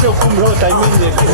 seu fumo tá indo que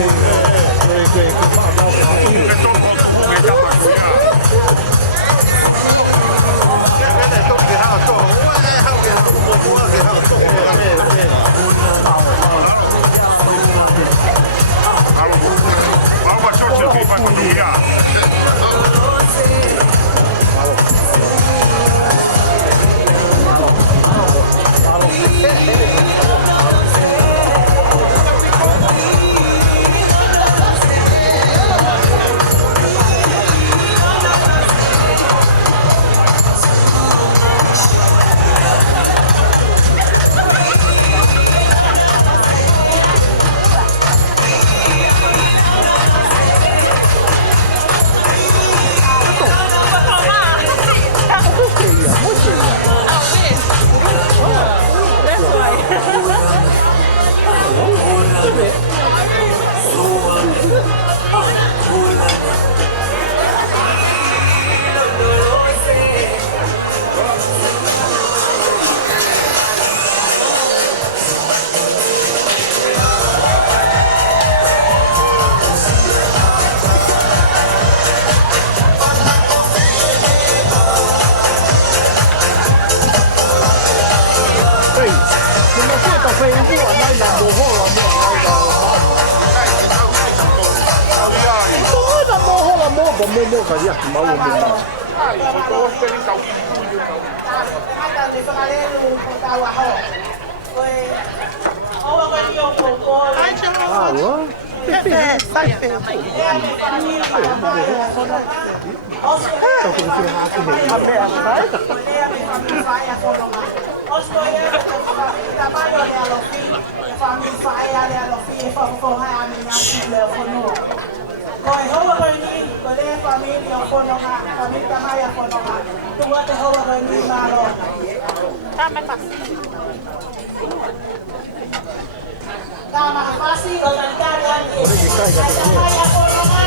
Famili Fononga, Famili Tamai Fononga, tu te hoa ni malo. Tama pasi o tangkarian ni. Tamai Fononga.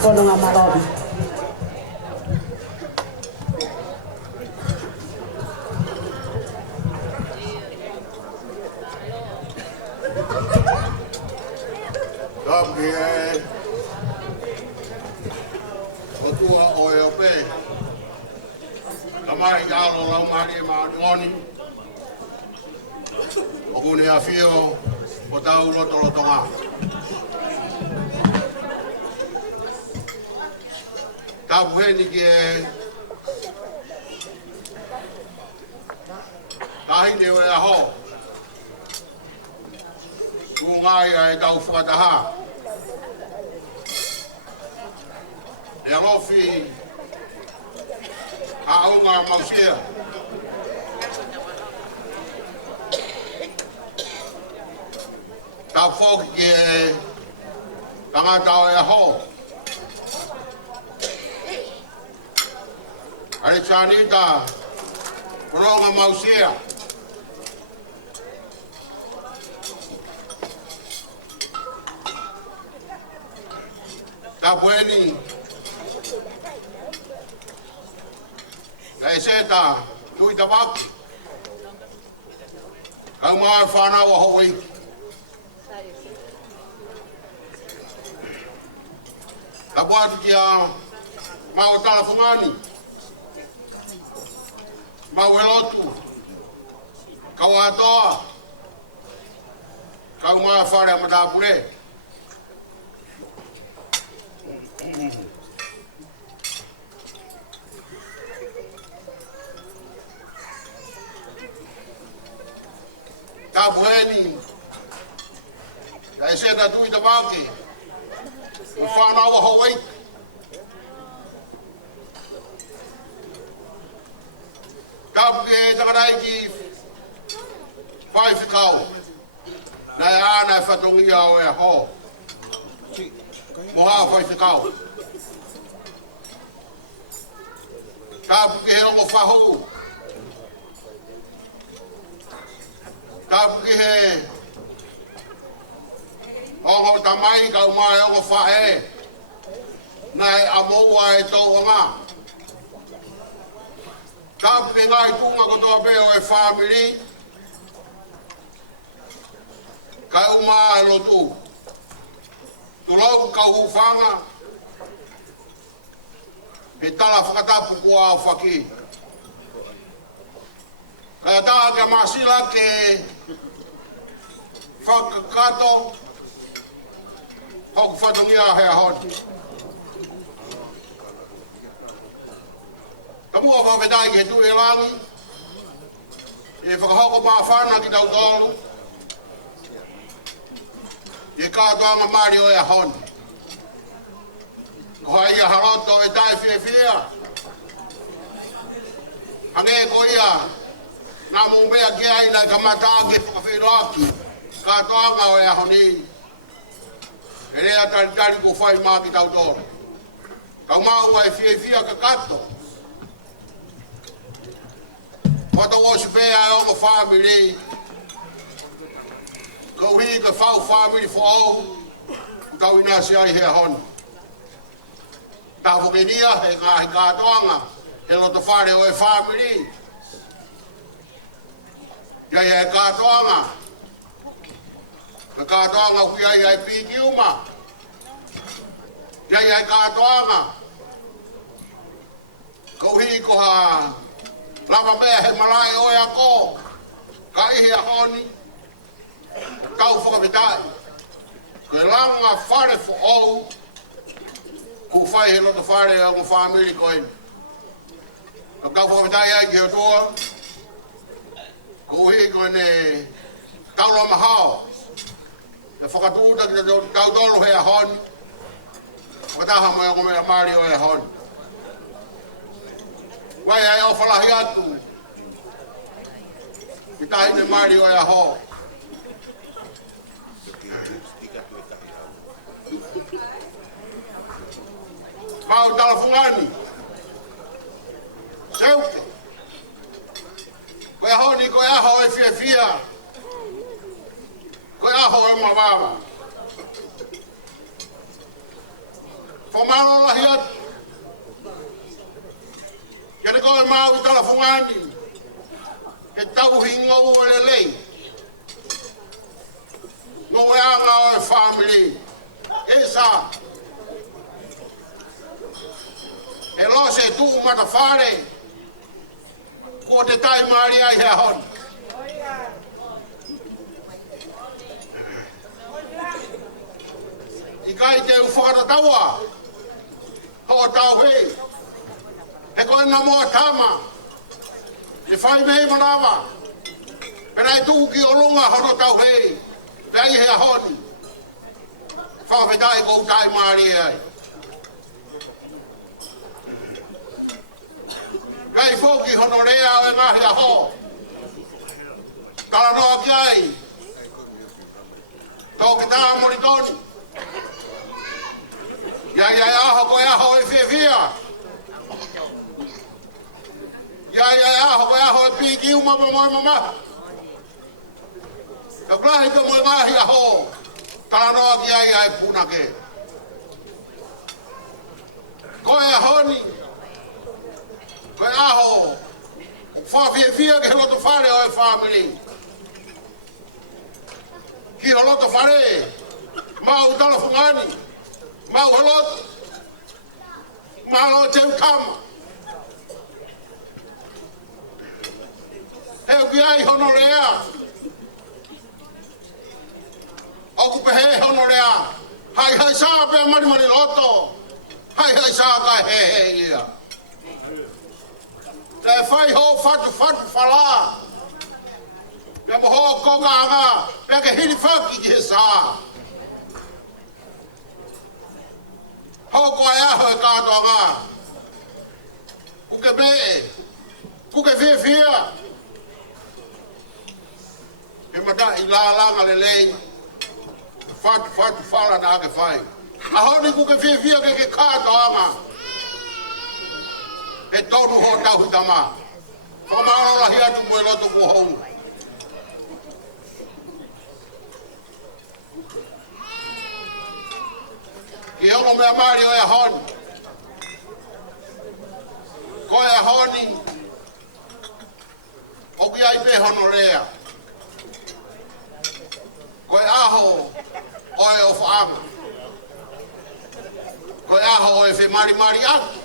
Fononga Malobi. Dobry, otua oyope. Tamai galo lau mari maoni. Oguni afio o tau lotolotonga. Tabuheni ke tahi ne o aho kungai ai tau whakataha Lealofi Tauolunga Mausia tau whoki ke tangata o aho Alexandar, Fononga Mausia. Tabueni, e seta tui tabak. Au maa whanau a hoi. Ka buatu kia mau tala fungani. Mau elotu. Kau atoa. Kau maa whare amatapure. Ka buheni. Ka esena tui tabaki. Whanau a hoi. Ka buke takarai ki whai whikau. Nai ana e whatongi au e ho. Moha whai whikau. Ka buke he ongo whahu. Ka buke he ongo tamai kau mai ongo whae. Nai amoua e Tauolunga. Ka buke ngai tunga kotoa peo e Famili. Kai uma lotu. Tulau kau hufanga. He tala whakatapu kua au whaki. Kai taha kia masila ke whakakato. Hoku whatongia hea hoti. Kamua whawhetai ki he tui e langi. E whakahoko maa whana ki tau tolu. E kātoanga maari o e hon. Ko hai ia haroto e tai whia. Hange ko ia, nā mumbea ki ai nai kamatāke whakawhiroaki. Kātoanga o e honi. E rea tari ko whai maa ki tau tōre. Kau maua e whia ka kato. Whata wosu pēa e ongo Famili. Kau hi ka whau Famili whau, kau inasi ai hea hon. Tā whakenia he ngāhi kātoanga, he loto whare o e Famili. Ia e kātoanga. Ka kātoanga hui ai piki uma. Ia e kātoanga. Kau hi ko ha lava mea he malai o e ako. Ka ihi a honi. Kau whakawhitai. Koe langa whare fo au. Ku whai he loto whare o ngā Famili koe. Kau whakawhitai ai ki he toa. Ku hi koe ne tauro mahao. E whakatūta ki te tau tolu he a honi. Whakataha mo e ngome a maari o e honi. Wai ai au whalahi atu. Ki tahi te maari o e a ho. Mau talafungani. Seuke. Koe honi koe aho e whia. Koe aho e mawama. Whamaro lahi atu. Kere koe mau i talafungani. E tau hingo o le lei. No e anga o e Famili. E sa. E lo se tu mata whare. Ko te tai maari ai hea hon. I kai te u whakatataua. Hoa tau hei. He koe na moa tama. E whai mei manawa. E rai tu ki o lunga hono tau hei. Pei hea honi. Whawhetai kou tai maari ai. Kai fōki hono rea o e ngahi a ho. Kala noa ki ai. Tau ki tā mori toni. Iai aho koe aho e whia. Iai aho koe aho e piki uma mama. Ka plahi ka moe ngahi a ho. Kala noa ki ai punake. Koe a honi. Koe aho, whawhiawhia ke loto whare o e Famili. Ki ho loto whare, mau tala whungani, mau halot, mau teu kama. Heu ki ai hono rea, oku pehe hono rea, hai saa pe mari loto, hai saa ka he ia. Te whai ho fatu whala. Te moho konga anga, pe ke hiri whaki ki he saa. Ho ko ai aho e kato anga. Kuke mee, kuke whia. He mata i la langa le lei. Fatu whala na ake whai. Ahoni kuke whia ke kato anga. E tonu ho tau hitama. Whakamaro lahi atu mwe loto ku hou. Ki hongo mea maari o e honi. Ko e honi. O ki ai pe hono rea. Ko e aho o e o whaanga. Ko e aho o e whi mari atu.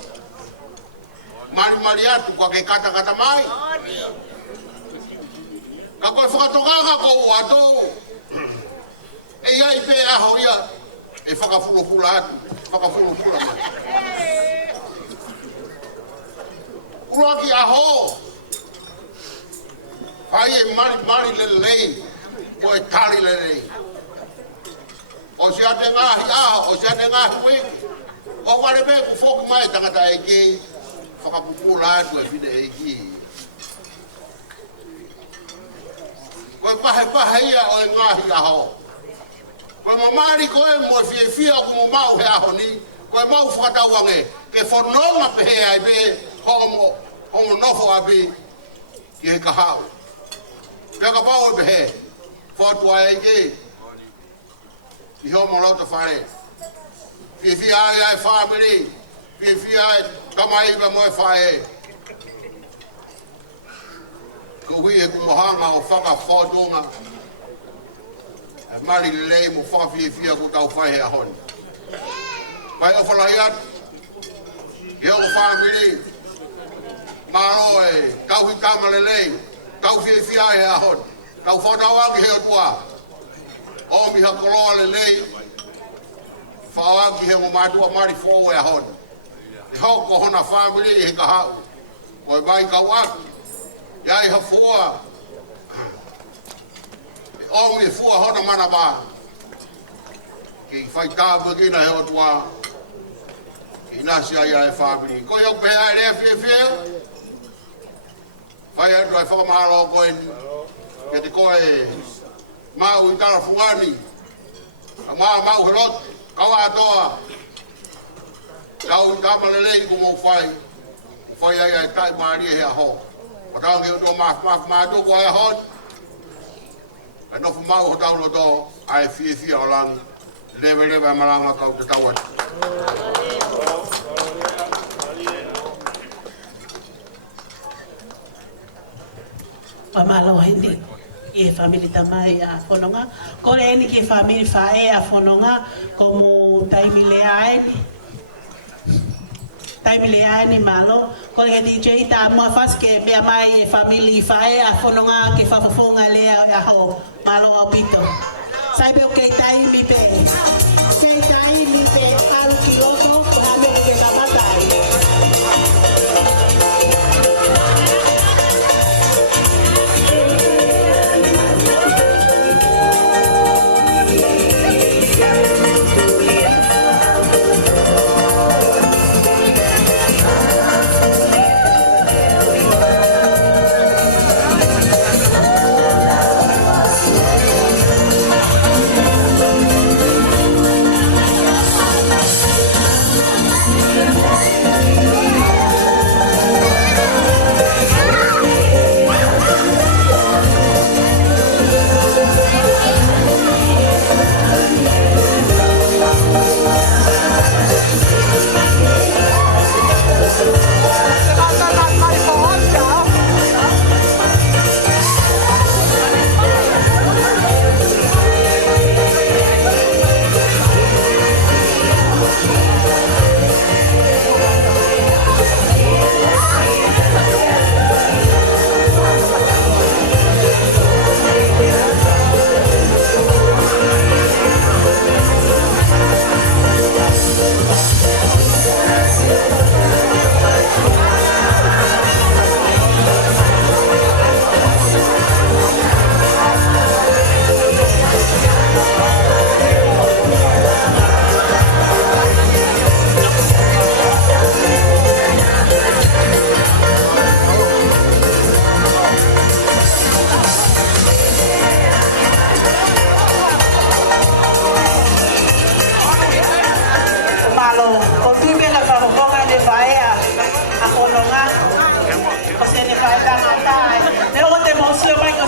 Mari atu kwa ke kata mai. Ka koe whakatokanga ko u atou. E iai pe aho ia. E whakafulufula atu. Whakafulufula mai. Uraki aho. Pai e mari lelei. Ko e tari lelei. O si ate ngahi aho. O si ate ngahi wiki. O wale me ku foku mai tangata e kei. Whakapupula atu e whine e ki. Koe pahe ia o e ngahi aho. Koe mamari koe mo e whia ku mo mau he aho ni. Koe mau whakatauange. Ke Fononga pehe ai be homo nofo abi ki he kahau. Pea ka pau e pehe. Whatua e ki. I homo lauta whare. Whia ai Famili. Whia ai Tamai ka moe whae. Ko hui e kumohanga o whakawhodonga. E mari lei mo whawhiawhia ko tau whae he ahoni. Pai o whalahi atu. Ke o Famili. Maro e tau hitama le lei. Tau whiawhia he ahoni. Tau whanawangi he o tua. O miha koloa le lei. Whawangi he mo matua mari fōu e ahoni. E hau ko hona Famili e he kahau. O e mai kau aku. Iai ha fua. E o mi fua hona mana ba. Ki whai tāpua kina he o tua. Ki nasi ai e Famili. Ko iau pehe ai rea whia. Whai atu ai whakamahara o koe ni. Ke te koe mau i tara fungani. A mau he lote. Kawa atoa. Kau i tama lelei ko mo whai. Whai ai tai maari he aho. O tau ki o tō mātu ko ai hon. E nofu mau ho tau lo tō ai whia o langi. Lewe maranga kau te tau atu. Pamalo hindi. E Famili Tamai a Fononga. Ko le ni ke Famili whae a Fononga como taimile ai ni malo. Ko le DJ ta mo fas ke mea mai e Famili whae a Fononga ke whafafonga lea a ho. Malo au pito. Saibe o ke taimi pe. Ke taimi pe al kiloto ko hame ke kamatai.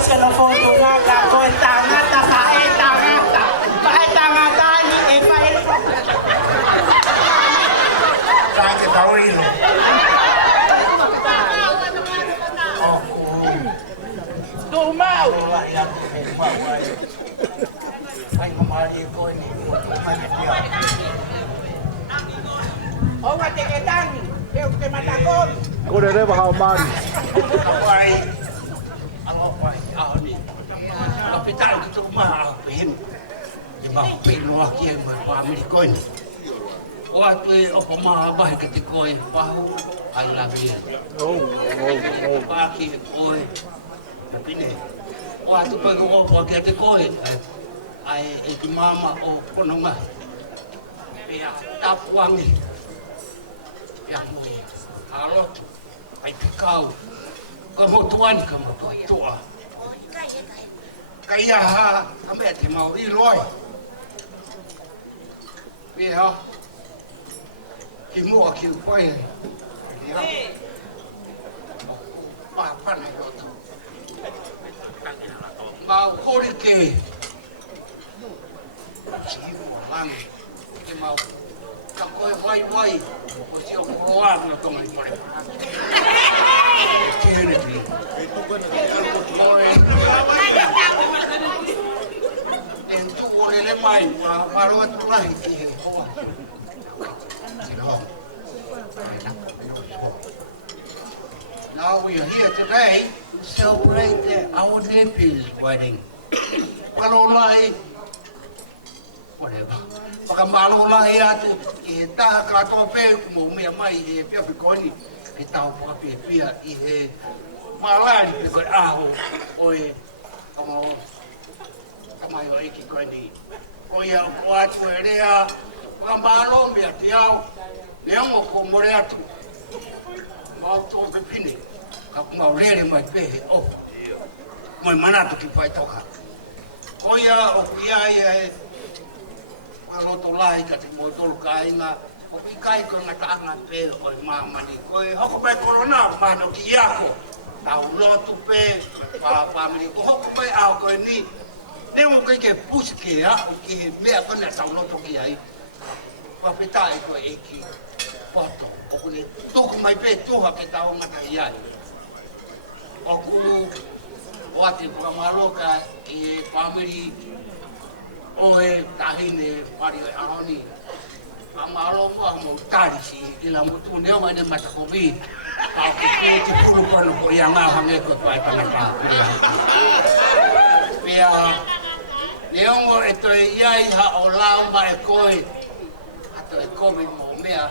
ke no Fononga ka ko tangata pae tangata ni e pae Sai ke Tauolunga. do mau Ai kemari ko ni mana dia. o wa te ke tang ke matakon Ko re re bahau mari. Ai ang opai ni. Kapital tu mah pin. Di bawah pin wah kia Famili ko ni. Waktu apa mah bah ketikoi pahu I love you. Paki oi. Tapi ni waktu pergi apa ketikoi ai e mama o Fononga. Ya tapuangi. Ya mo. Halo. Ai kau. Kamu tuan kamu tua. Kaya ha kami te mau I loi. Biar ki mua ki kwai apa nak tu mau kori ke si orang ki mau tak koi wai ko si o roa no to mai pore ke ne ti en tu ore le mai maro tu lai ki ho Now we are here today to celebrate our nephew's wedding. Palolai, whatever. Pakambalolai atu, e taha katoa pe mo mea mai e pia pikoni, e tau papi e pia I he malari pikoi aho o e kamo Tamai o eki koe ni. Ko ia o ko atu e rea, pakambalo mea te au, neongo ko more atu. Mau tō ke pine, ka mau rere mai pehe o. Mai manatu ki pai toka. Ko ia o kia ia e waloto lai ka te moi tolu ka inga, o ki kai ko ngata anga pe o I mamani. Ko e hoko mai korona, mano ki iako. Tau lotu pe, pa Famili, ko hoko mai ao koe ni. Ne mo kai ke pusi ke a, o ki mea kona tau loto ki ai. Wapeta e ko eki. Poto, o kune tuku mai pe tuha ke tau ngata iai. O ku o ate pukamaloka e Famili o e tahine pari o ahoni. Amalo mo mo tarisi ila mutu neo mai ne matakovi. Au ki te pulu kono ko ia ngā hange ko pai tana pa. Pia neongo e toi iai ha o lamba e koi. Ato e komi mo mea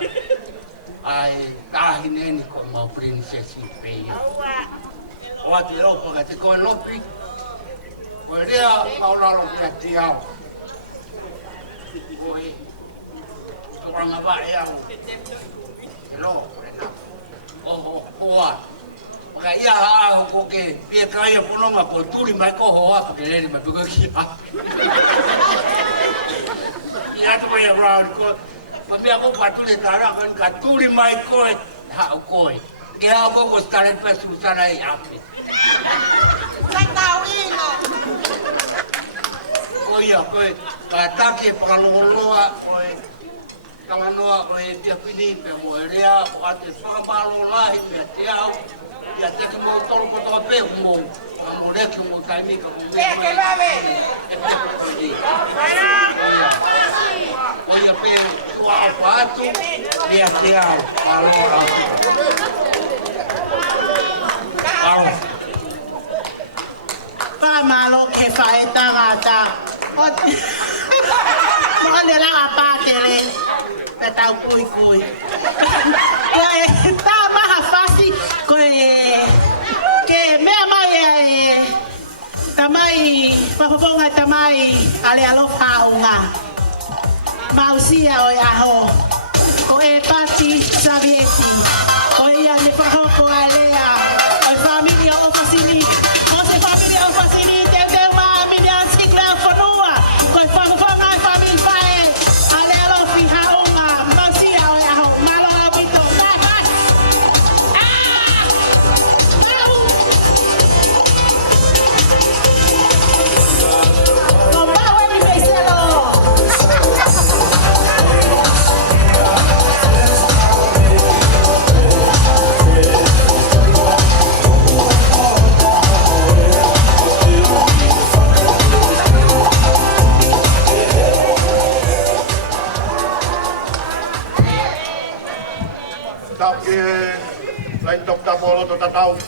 ai tahine ni ko mau princesi pe. O atu e opa ka te koe lopi. Ko e rea maulalo kia te au. Ko e toranga wa e au. E lo, e na. O hoa. Ka ia ha ko ke pia kai e Fononga ko turi mai ko hoa ke le mai ko ki a. Ia tu mai around ko pa mea ko patule tara kan ka turi mai ko ha ko. Ke a ko ko stare pe su sana I api. sai tau ino Ko ia ko ka take pa loa ko kalanoa o e pia pini pe mo rea o ate whakabalo lahi me te au ia te ki mo tolu ko toka pe mo a mo reki mo taimi ka mo me ke lave e pe koni o ia pe tua a whaatu mea te au palo au au pa malo ke fae tangata mo le la apa tere pe tau kui ko e ta maha fasi ko e ke mea mai e Tamai Fononga Tamai Lealofi haunga Mausia o aho ko e pati sabieti ko ia le paho ko alea o Famili o fasini ko se Famili o fasini te ma mi dia sikla Fononga ko Fononga Famili fae Lealofi haunga Mausia o aho malo pito Tapi lai tok tapolo to tatau.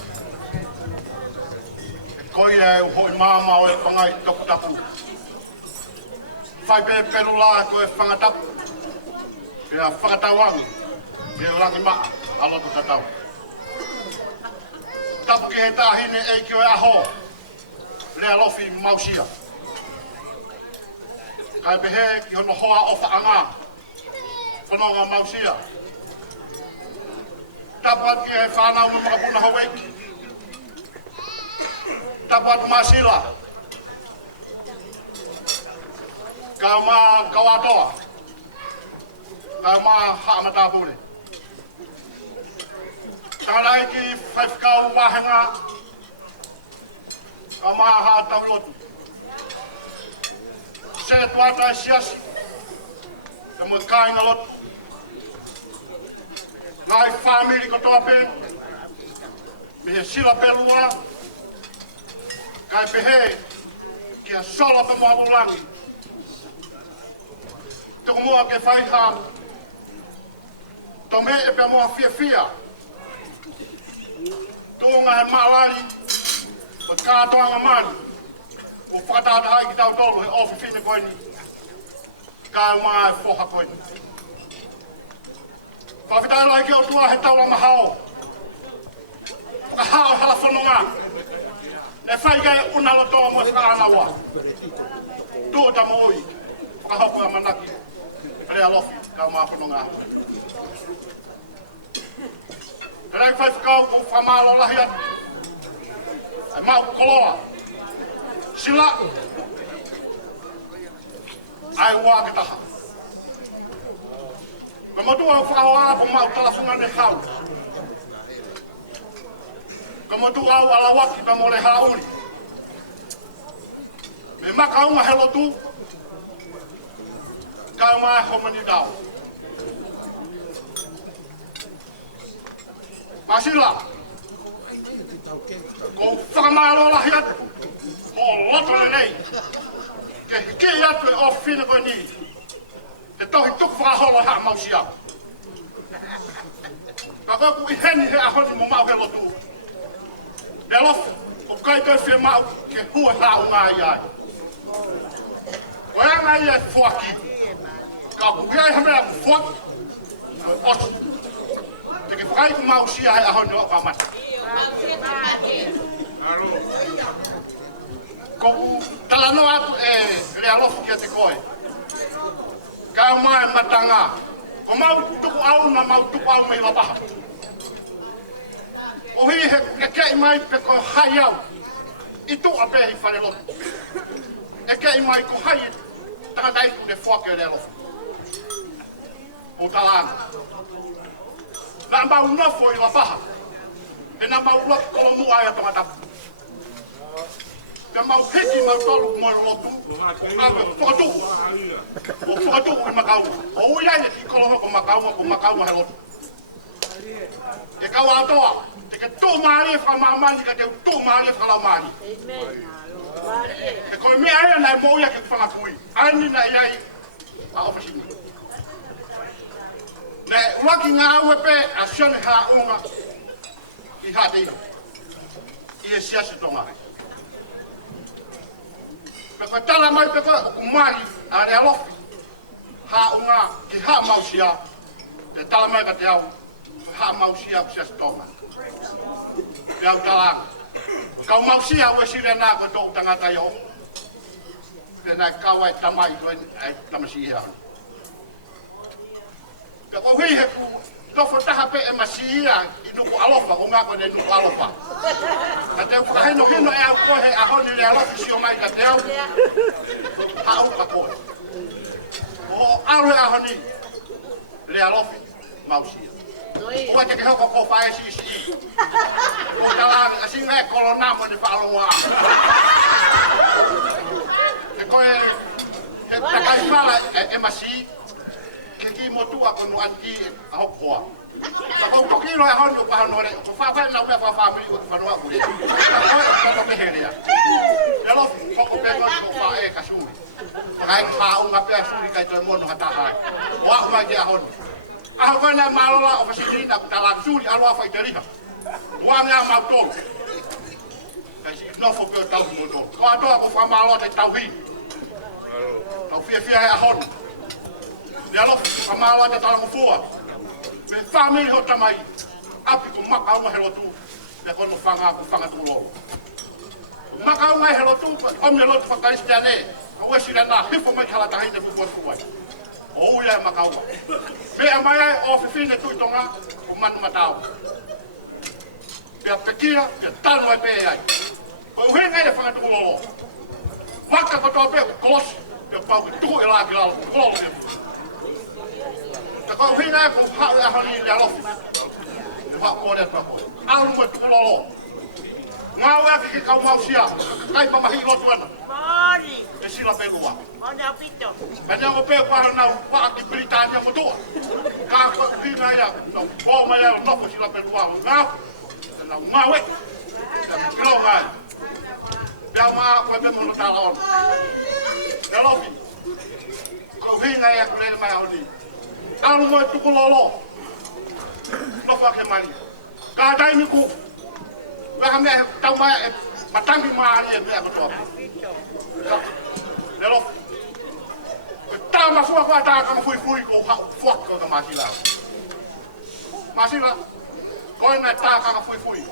Koi e hoi mama o e pangai tok tapu. Fai pe pelula ko e whangatapu. Pia whakatawangi. Pia langi maa alo to tatau. Tapu ki he tāhine e ki o e aho. Lealofi Mausia. Kai pehe ki hono hoa o whaanga. Fononga Mausia. Tapat ki he whanau no mga puna haweiki. Tapat masila. Ka ma kawatoa. Ka ma haamatapune. Tangalai ki whaifkau wahenga. Ka ma haataulotu. Se tuata siasi. Ka mo kainga lotu. Ngai Famili ko toa pen. Mihe sila pelua. Kai pehe. Kia sola pe moha ulangi. Tuku mua ke whaiha. Tome e pe moha fia fia. Tuunga he maalari. O kātoanga mani. O whakatata hai ki tau tolu he ofi fine koini. Kai maa e whoha koini. Whawhitai lai ki o tua he tauranga hao. Whakahao hala Fononga. Ne whaikai unalo toa mo se anawa. Tua tamo oi. Whakahau kua manaki. Lealofi, kau maa Fononga. Rai whaifukau ko whamalo lahi atu. Ai mau koloa. Sila. Ai wāke taha. Me motua o whakaoa po mau talafunga ne hau. Me motua au alawaki pa mo le hauri. Me makaunga he lotu. Kau maa homani dao. Masila. Ko whakamalo lahi atu. O loto le nei. Ke hiki atu e o whina koe ni. Te tohi tuku whakaholo haa Mausia. Ka koku i heni he ahoni mo mau he lotu. Lealofi, o kai koe whia mau ke hua haa unga i ai. Ko anga i e fuaki. Ka kuki ai hamea ku fuaki. Ko osu. Te ke whakai ku Mausia he ahoni o kamata. Koku talano atu e Lealofi kia te koe. Kau mai matanga. Ko mau tuku au na mau tuku au mei lapaha. O hi he kei mai pe ko hai au. I tu a pe hi whare lotu. E kei mai ko hai tangatai ku ne whake Lealofi. O talanga. Na mau nofo i lapaha. E na mau loki kolomu ai a tangatapu. Ka mau hiki mau tolu mo lotu. Awe whakatuku. O whakatuku i makau. O uiai e ki koloha ko makau he lotu. E kau atoa. Te ke tū maari e whamamani ka te tū maari e whalaumani. E koe mea ea nai moia ke whangakui. Aini na iai a ofasini. Ne waki ngā ue pe a sione haa unga i haa te ino. I e siasi tonga. Me koe tala mai pe koe o kumari a Lealofi. Haa unga ki haa Mausia. Te tala mai ka te au. Haa Mausia ku siasi tonga. Te au talanga. Kau Mausia ue sire nā koe tō tangata i o. Te nai kau ai Tamai koe ai tamasi i hea. Ka ko hui he ku tofo taha pe e masiia i nuku alofa, o ngā koe ne nuku alofa. Ka te whakaheno hino e au koe he ahoni Lealofi si o mai ka te au. Ha au ka koe. O aru e ahoni Lealofi Mausia. Ua te ke hoko ko whae si si. O talangi, a singa e kolonamo ni whaalonga. Te koe he takai whala e masi. Ke ki motua ko no anti a hokoa. Ka ko kokilo e honu pa no re ko fa na pe fa family ko fa no a kure. Ka ko pe heria. Lealofi ko pe ko fa e ka suri. Ka ka unga pe suri ka te mono hata hai. Wa ma ki a honu. Ahwana malola o fasilina talang suri alwa fa iteriha. Wanga mautolo. Kasi nofo pe tau mono. Ko ato ko fa malo te tau hi. Tau fia ahon. Lealofi fa malo te talang fua. Me family ho tamai. Api ko maka uma helotu. Te kono fanga tu lo. Maka uma helotu om helotu fa kristiane. Awesi na hifo mai kala tahi te fufu fuai. O ia maka uma. Me amai o fifine tu tonga o manu matau. Pia pekia, pia tano e pe ai. O henga e whanga tuku lolo. Waka kotoa pe kos, pia pau ki tuku e la ki lalo, kolo e mu. Te kau henga e kong hau e ahani Lealofi. E wha kore atua koe. Alu me tuku lolo. Ngā wea ki kau Mausia, kai pamahi lotu ana. Mori, E sila pe lua. mori au pito. Panya o pe para nau, waka ki Britania motua. Ka kwa kina ia, no boma ia, nofo sila pe lua. Ngā, ngā we. Kilo ngai. Pia maa koe me mono tala ono. Lealofi. Ko hinga ia kulele mai au ni. Alu mo e tuku lolo. Nofo ke mani. Ka daimi ku. Weha mea tau mai e matangi maari e mea katoa. Lealofi. Tā mafua kua tā kama fui ko fuaka ka masila. Masila. Koe nai tā kama fui.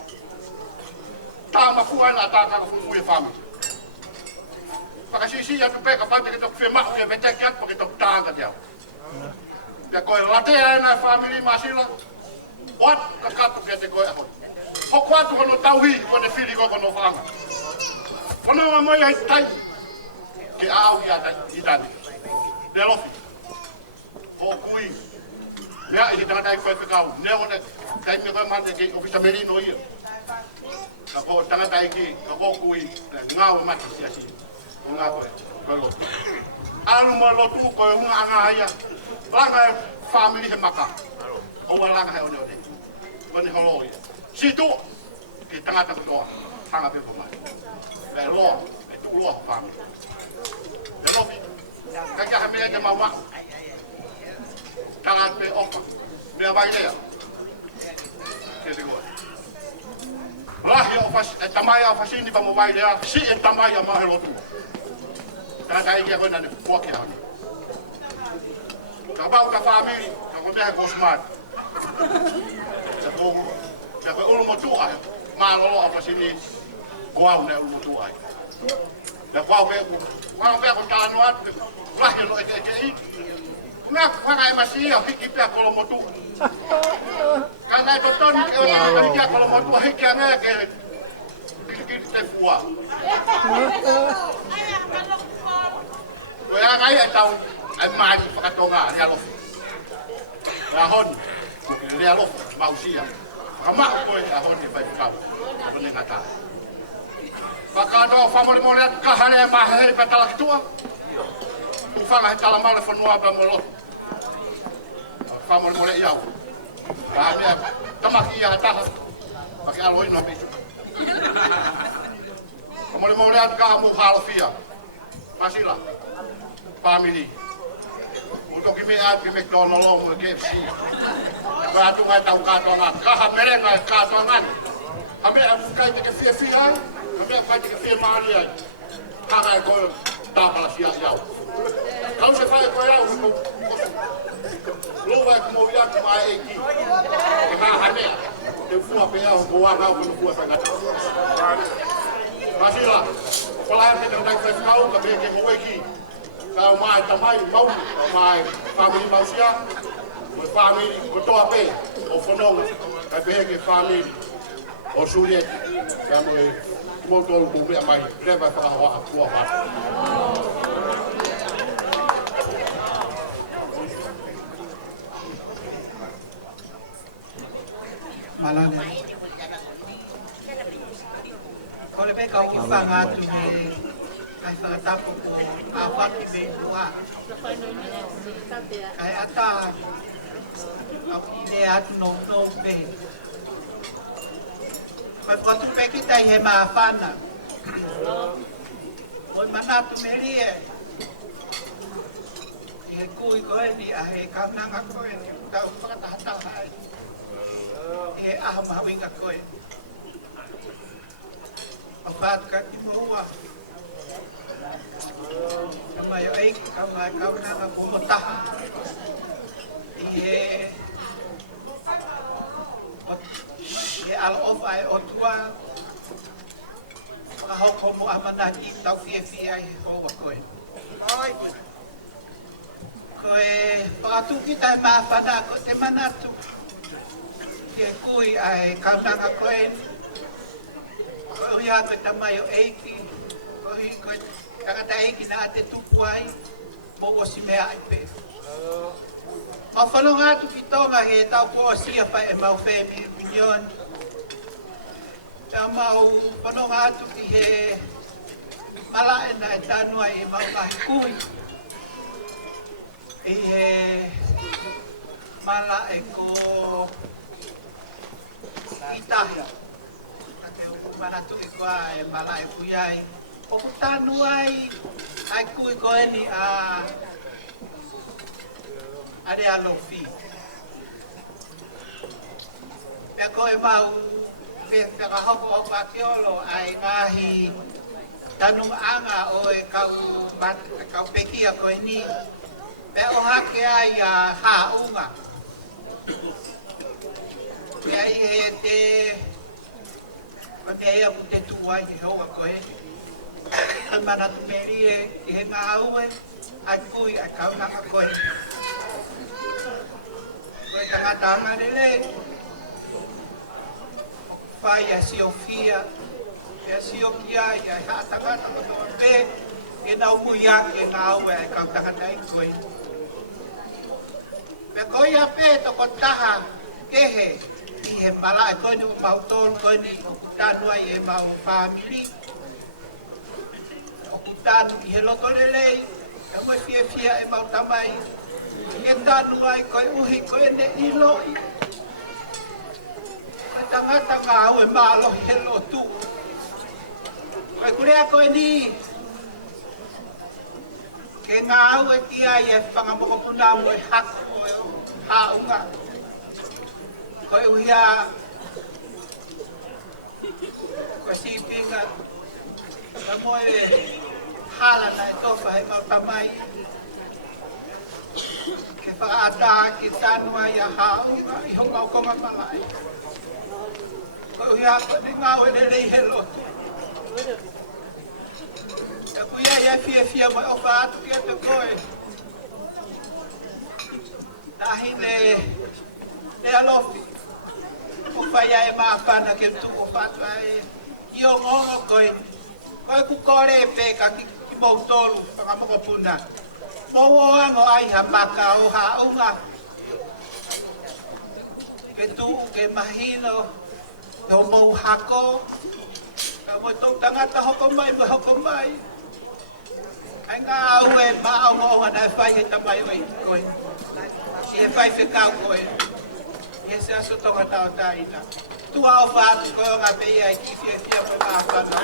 Tā mafua na tā kama fui e whami. Pakasisi ya tu peka pante ke tok whima o ke metekiat pa ke tok tā ka tiao. Pia koe latea e nai Famili masila. Wat ka katu ke te koe ahon. Hoko atu kono tauhi kone whiri ko kono whanga. Fononga moi ai tai. Ke au i tani. Lealofi. Ho kui. Mea i tanga tai koe whikau. Neo ne tai me koe mande ke ofisa merino ia. Ka ko tanga tai ki, ka ko kui. Ngau mati siasi. O ngā koe lotu. Alu mo lotu koe hunga anga ia. Langa e Famili he maka. Owa langa he one. Wani holo ia. Situ. Ki tangata kutoa. Hanga pe pomai. Pe loa. E tu loa Famili. Lealofi. Kaya hamilai ke mawa. Tangan pe opa. Mea vai lea. Kete koe. Lahi o fas, e tamai a fasini pa mo vai lea. Si e tamai a mahe lotu. Tanga tai kia koe nane puake hana. Ka bau ka Famili. Ka koe mehe ko smart. Ka koe ulu motu ai. Maa lolo a fasini. Koau ne ulu motu ai. Na kwao pe ko tano atu. Lahi no e i. Nga wanga e masia hiki pe kolo motu. Kana e totoni e o hiki kolo motu hiki anga ke ki te fua. Ko ya ngai e tau ai mai whakatonga Lealofi. Ra hon ko Lealofi Mausia. Kama ko e hon e pai kau. Ko ne ngata. Pakado famole mole ka hane ma he patala tua. Ufanga he tala male fonua pa molo. Famole mole iau. Ka mea tamaki ia taha. Paki aloi no bisu. Famole mole ka mu halofia. Masila. Famili. Untuk kimi at kimi tonololo mo KFC. Ba tu ngai tau ka tonga. Ka ha merenga ka tongan. Ame afu kai te fia. Kami akan jadi firman dia. Kakak kau tak kalah siap. Kalau saya kaya kau, lupa mau lihat mai iki. Kakak hanya, defu apa ya? Buat kau pun buat sangat. Masihlah. Kalau yang kita nak kau, kami akan mau iki. Kalau mai Tamai mau mai Famili Mausia, Famili ketua apa? O Fononga, kami akan Famili. O Suliet, kami motor bumi amai leva para hawa akua ba. Malane. Kole pe kau ki fanga tu me kai fanga tapo ko apa ki me lua. Kai ata aku ide atu no be. Mas quando tu pega que tá aí remafana, oi manato merie, e he kui koe ni a he kaunanga koe ni tau whakatahataha ai. He aha mahawinga koe. O whātuka ki moua. Kamai o eiki kamai kaunanga pumotaha. I he ala ofa ai o tua. Whakahoko mo amanaki tau fie ai he hoa koe. Koe whakatuki tai mawhana ko te manatu. Ke kui ai kaunanga koe. Koe ui hako tamai o eiki. Koe tangata eiki na te tupu ai. Mo osi mea ai pe. Ma whanonga atu ki tonga he tau koa sia whai e mau whemi minion. Tau mau whanonga atu ki he malae na e tanua e mau kahi kui. E he malae ko itahi. Ake uku manatu i koa e malae kui ai. Oku tanu ai kui koe ni a Lealofi. Pea koe mau whakahoko o Pakiolo ai ngahi tanunga o e kau pekia koe ni. Pea o hake ai a haunga. Pea i he te Pea ku te tuai he hoa koe. Ai manatu meri e he ngā aue. Ai kui ai kaunanga koe. Koe tangata ngarele. Whai a siofia. E a siokia i ai haa tangata koe pe. E nau muiaki e ngā aue ai kautangata i koe. Pe koe a pe toko taha kehe. I he mala e koe ni o mautolu koe ni o kutanu ai e mau Famili. O kutanu i he loto lelei. E moe fia e mau Tamai. E tanu ai koe uhi koe ne iloi. Koe tangata ngā au e mālohi he lotu. Koe kurea koe ni. Ke ngā au e ki ai e whangamokopuna mo e hako o e haunga. Koe uhia. Koe sipinga. Ka moe hala na e tofa he mau Tamai. Ke whakaata ki tanua i a haunga i honga o konga malai. Koe uhi hako ni ngau e rei he lotu. E kuia i a fia mo e ofa atu ki a te koe. Nahi Lealofi. O whai ai maapana ke tuko whatu ai. I o ngongo koe. Koe ku kore e peka ki mautolu whakamokopuna. Moango ai ha maka o haunga. Ke tuu ke mahino. Ke o mau hako. Ka mo tau tangata hoko mai mo hoko mai. Ai ngā au e maongo o ngana e whai he Tamai o i koe. Si he whai whekau koe. I he se aso tonga tau taina. Tua o whātu koe o ngā pei ai ki fia po maapana.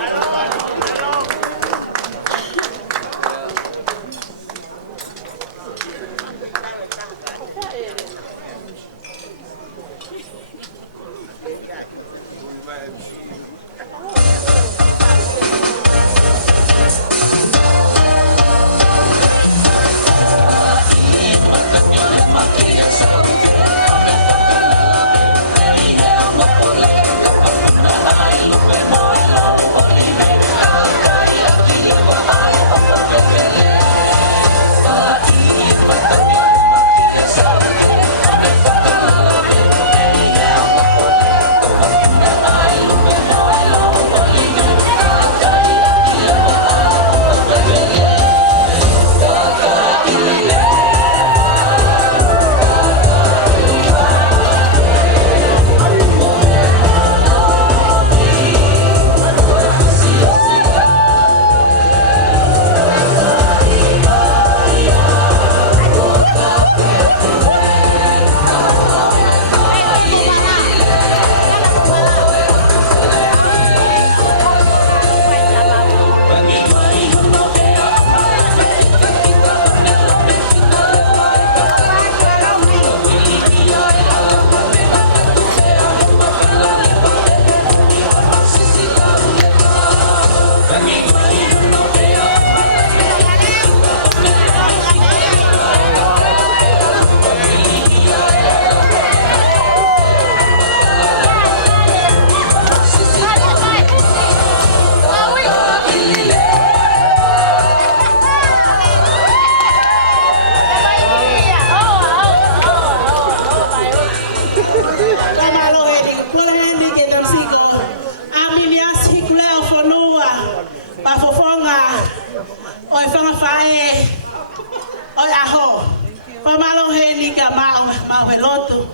mau he lotu,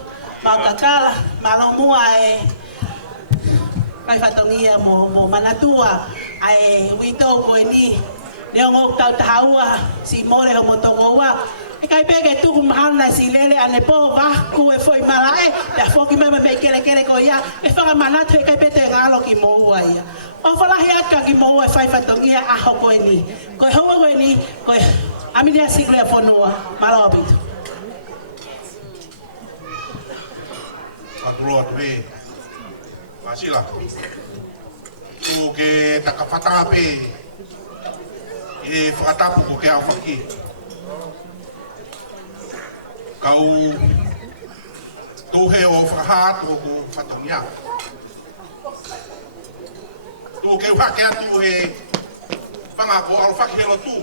mau kakala, malo mua e kai fatongia mo manatua ai wito ko ni neongo tau taua si more ho motongoa e kai pege tu mahana si lele ane po va ku e foi malae ya foki me kele ko ya e fa manatu e kai pete ngalo ki mo ia o fala hea ka ki mo e fai fatongia a ho ko ni ko aminia sigre fonua malo abito Atulo atume Masila tu ke takapata pe e whakatapu ko ke awhaki kau tuhe o whakahat o ko whatongia tu ke whake atu he whanga ko alwhaki helo tu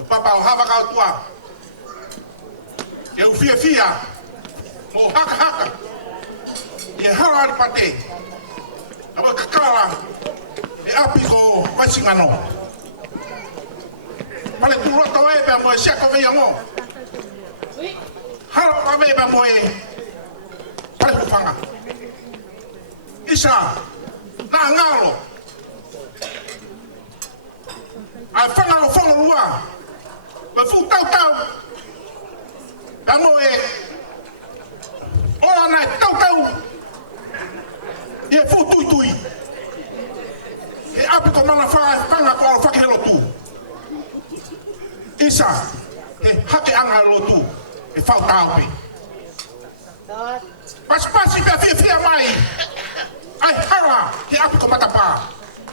o papa o hawa kau tua ke fia mo haka e harari pate aba kakala e api ko masingano pale tu roto e ba mo sia ko veia mo haro ba me ba mo e pale ku fanga isa na ngalo ai fanga lua ba fu tau ba mo e ora na tau e fu tui e api ko mana fanga ko al fakelo tu isa e hake anga lo tu e fa tau pe pas pe fia mai ai hara e api ko matapa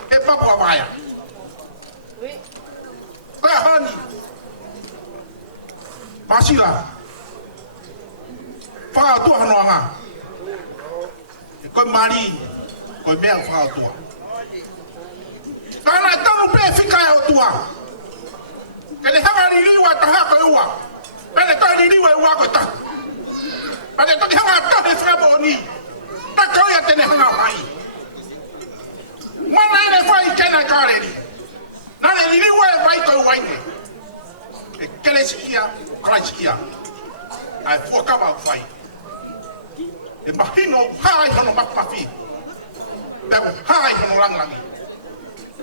e papo avaya Kaya hani Masila Whaka tua hanoa ngā Koe mari Koe mea whaka tua Tāna e tanu pē whikai o tua Kene hanga ni riwa taha koe ua Pene kai ni riwa e ua koe taha Pene toki hanga tahe whakabo o ni Taka oia tene hanga whai Mana ene whai kena kāreri Nane ni riwa e wai koe waine E kele si ia, kalai si ia Ai fuakawa au whai E mahino hai hono makpafi Pego hai hono langlangi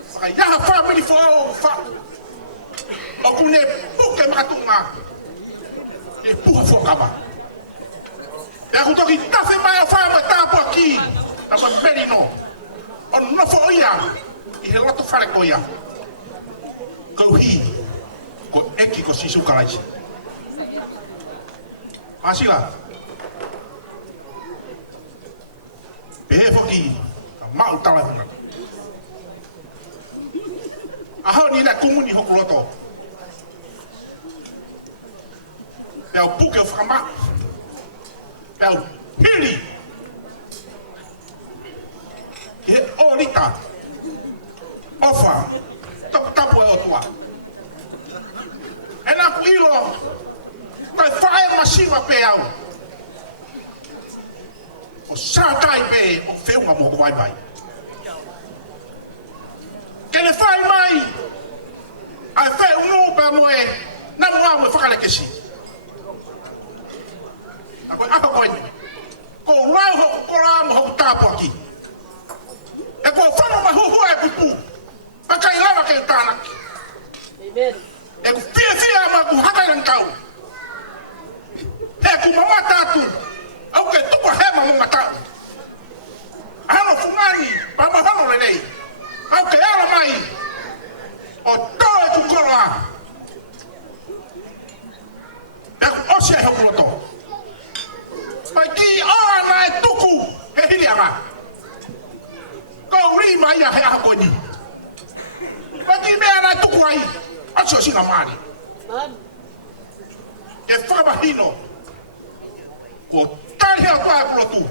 Saka iaha famili fo o wha O kune puke makatunga E puha fuakawa Pego toki tafe mai o wha mai tāpu aki Tapa merino O nofo o ia I he loto whare ko ia Kauhi Ko eki ko sisu kalaisi Masila Pehe foki Ka mau tala hunga Ahau ni na kumuni hoku loto Peo puke o whakama Peo hiri He o rita Ofa Tapu e o tua E nā ku ilo Kai whae masiwa pe au O sātai pe o whiunga mō kawai mai Kene whae mai Ai whae ungu pe moe Nā mua moe whakalekesi A koe apa koe Ko rau hoku ko rā mo hoku tāpu aki E ko whanu mahua e pupu Pakai lawa ke tānaki Amen E ku fia ma ku hakai lang kau He ku mama tatu Au ke tuka hema mo matau Ano fungani Pama hano le nei Au ke ala mai O toe ku koroa E ku osia he kuloto Pai ki ana e tuku He hili anga Kau ri mai a he aha koe ni Pai ki mea na tuku ai Acho singa mari Ke whamahino Ko tari hea toa e kulotu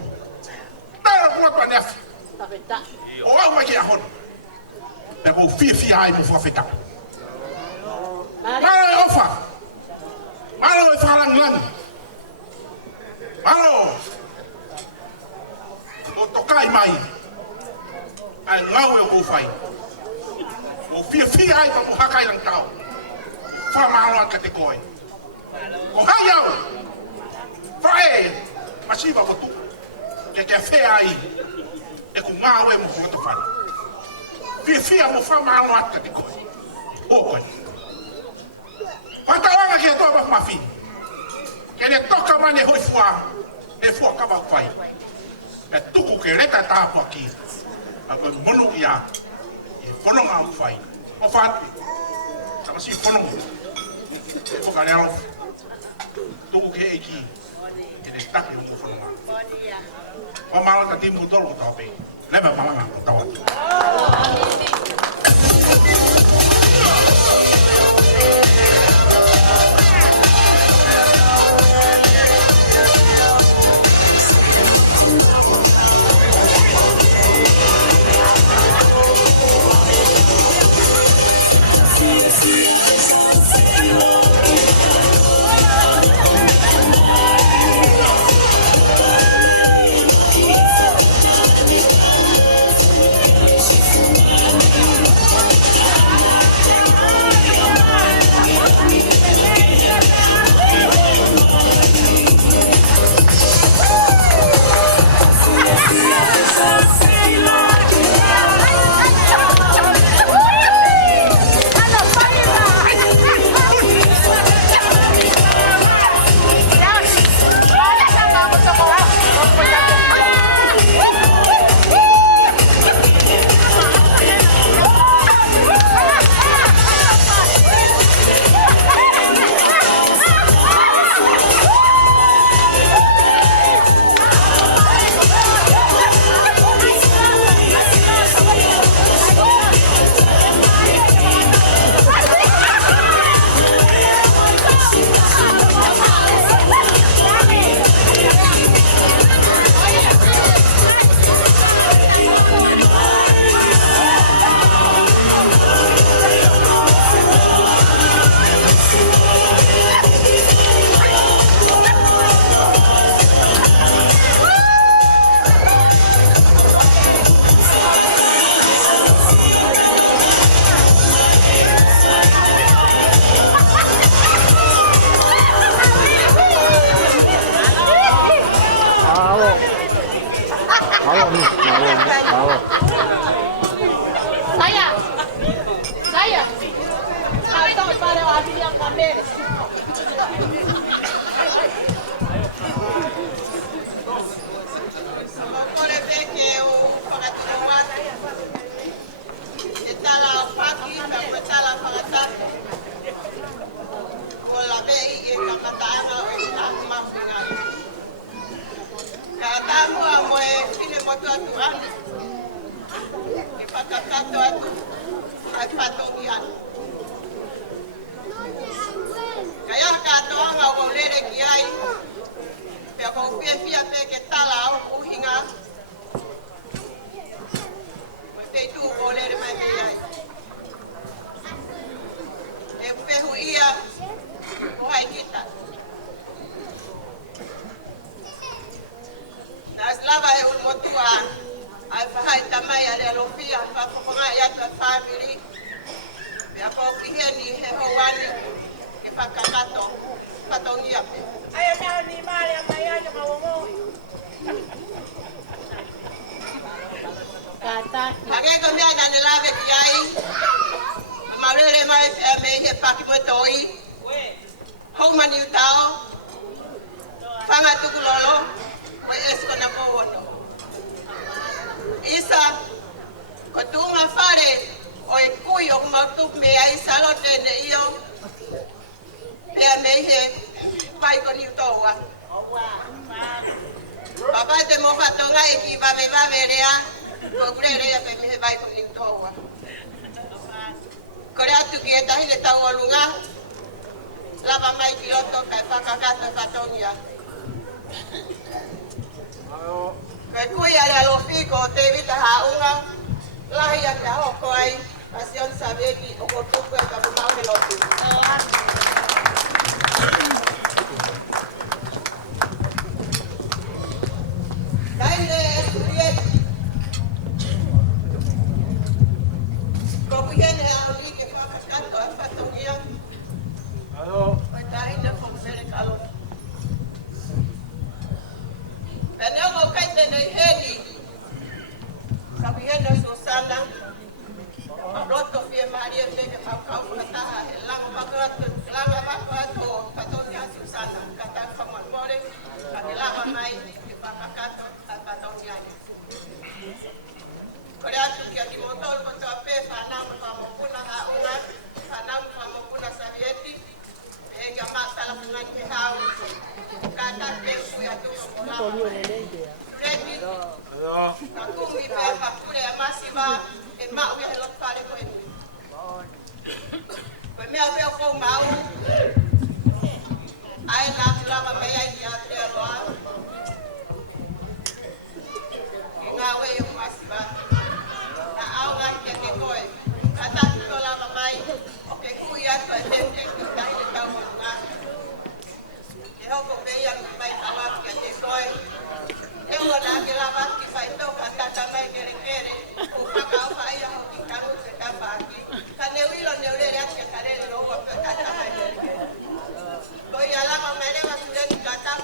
Tara kulotu a neafi O au mai ke ahon E ko fia ai mo whawheta Maro e ofa Maro e wharangilangi Maro O tokai mai Ai ngau e o kouwhai O fia ai pa mo hakai lang tau Whamaro a kate koe Ko hai au siva mo tu. Ke fea ai. E ku ngā mo ko to whare. Fia mo wha alo ata di koe. O koe. Whakawanga ki a toa mafi. Ke ne toka mane hoi fua. E fua kama whai. E tuku ke reka tāpua ki. A koe monu ia. E Fononga au whai. O whātu. Sama si Fononga. E whaka Lealofi. Tuku ke eiki. E ne take mo Fononga. Mamala ka timu tolo ko tau pe. Lema malanga ko tau atu. Tamai Lealofi, Fononga Famili, Famili, Hewani, Ifakakato, Patongia. Ai na ni mali mai ai ma wo. Kata. Age ko mia na lave kiai. Marele mai me he pakimotoi. Ho mani utao. Fanga tukulolo. Wa esko na bono. Isa kotunga fare o ikuyo mautuk me ai salote ne iyo. Pea me he pai ko ni utoa. Papa te mo fatonga e ki va me va verea. Ko grere ya pe me he pai ko ni utoa. Kore atu ki e tahi le Tauolunga. Lava mai ki oto kai whakakata whatonia. Kai kui ale Lealofi ko te vita haunga. Lahi a te hoko ai. Asion sabeki o ko tuku e ka bumau he lotu. Kaile estudiet. Ko kuhene a oli ke whakakato a whatonia. Oi taina fong sere kalo. Pene o kai tene heni. Kabiena Susana. Roto fie Maria tene kau kataha he langa bakato katonia Susana kata kaman more kakilama mai ke pakakato katonia. Korea tu kia di motor koto ape panam pamopuna haunga panam pamopuna sabieti ega masala pungan ke hau kata tempu ya tu Ready? Aku mi pe pakure masiba e mau ya lo pare ko ni. Ko me ave ko mau. Ai na lama me ai ya te loa. Inga we yo masiba. Na au ga ke ke koi. Kata to lama mai. Ke ku ya to tente ki tai de Tauolunga. Ke ho ko pe ya mai tawa ke te koi. Eu vou dar aquela vaca que faz tão cata Tamai quere o cacau vai a que caro que tá aqui caneu ilo neurere a que carere no vou pegar Tamai foi a lá mamãe vai fazer que cata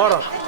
Moro.